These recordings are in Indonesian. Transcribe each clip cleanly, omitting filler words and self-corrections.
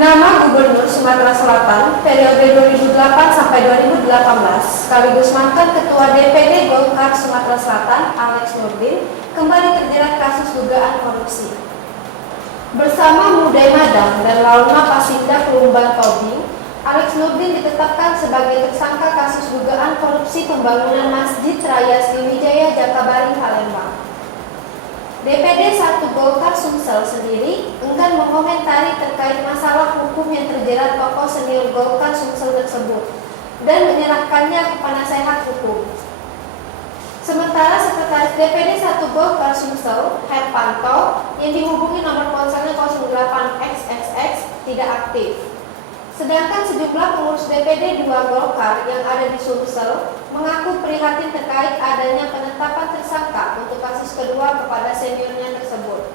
Nama Gubernur Sumatera Selatan periode 2008 sampai 2018 sekaligus mantan Ketua DPD Golkar Sumatera Selatan Alex Nurdin kembali terjerat kasus dugaan korupsi. Bersama Mudai Madang dan Launa Pasinda Kelumban Tobing, Alex Nurdin ditetapkan sebagai tersangka kasus dugaan korupsi pembangunan Masjid Raya Sriwijaya Jakabaring Palembang. DPD 1 Golkar Sumsel sendiri enggan mengomentari terkait masalah hukum yang terjerat tokoh senior Golkar Sumsel tersebut dan menyerahkannya ke penasehat hukum. Sementara Sekretaris DPD 1 Golkar Sumsel, Herpanto, yang dihubungi nomor ponselnya 08XXX tidak aktif. Sedangkan sejumlah pengurus DPD 2 Golkar yang ada di Sumsel mengaku prihatin terkait adanya penetapan tersangka untuk kasus kedua kepada seniornya tersebut.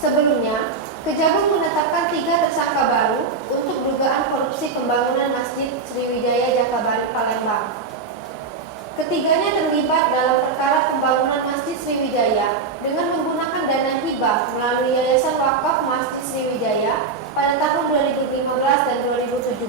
Sebelumnya, Kejagung menetapkan 3 tersangka baru untuk dugaan korupsi pembangunan Masjid Sriwijaya Jakabaring Palembang. Ketiganya terlibat dalam perkara pembangunan Masjid Sriwijaya dengan menggunakan dana hibah melalui Yayasan Wakaf Masjid Sriwijaya pada tahun 2015 dan 2017.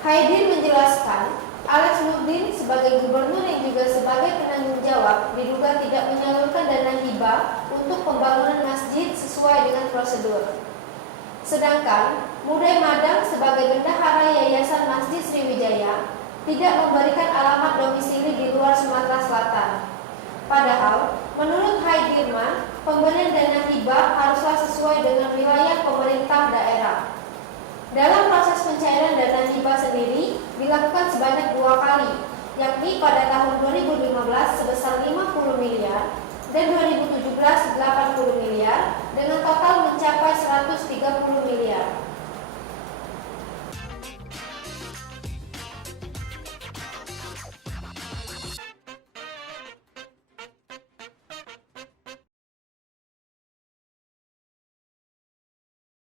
Haidir menjelaskan, Alex Nurdin sebagai gubernur yang juga sebagai penanggung jawab diduga tidak menyalurkan dana hibah untuk pembangunan masjid sesuai dengan prosedur. Sedangkan Mudai Madang sebagai bendahara Yayasan Masjid Sriwijaya tidak memberikan alamat domisili di luar Sumatera Selatan. Padahal, menurut Haidirman, pemberian dana hibah haruslah sesuai dengan wilayah pemerintah daerah. Dalam proses pencairan dana hibah sendiri dilakukan sebanyak 2 kali, yakni pada tahun 2015 sebesar 50 miliar dan 2017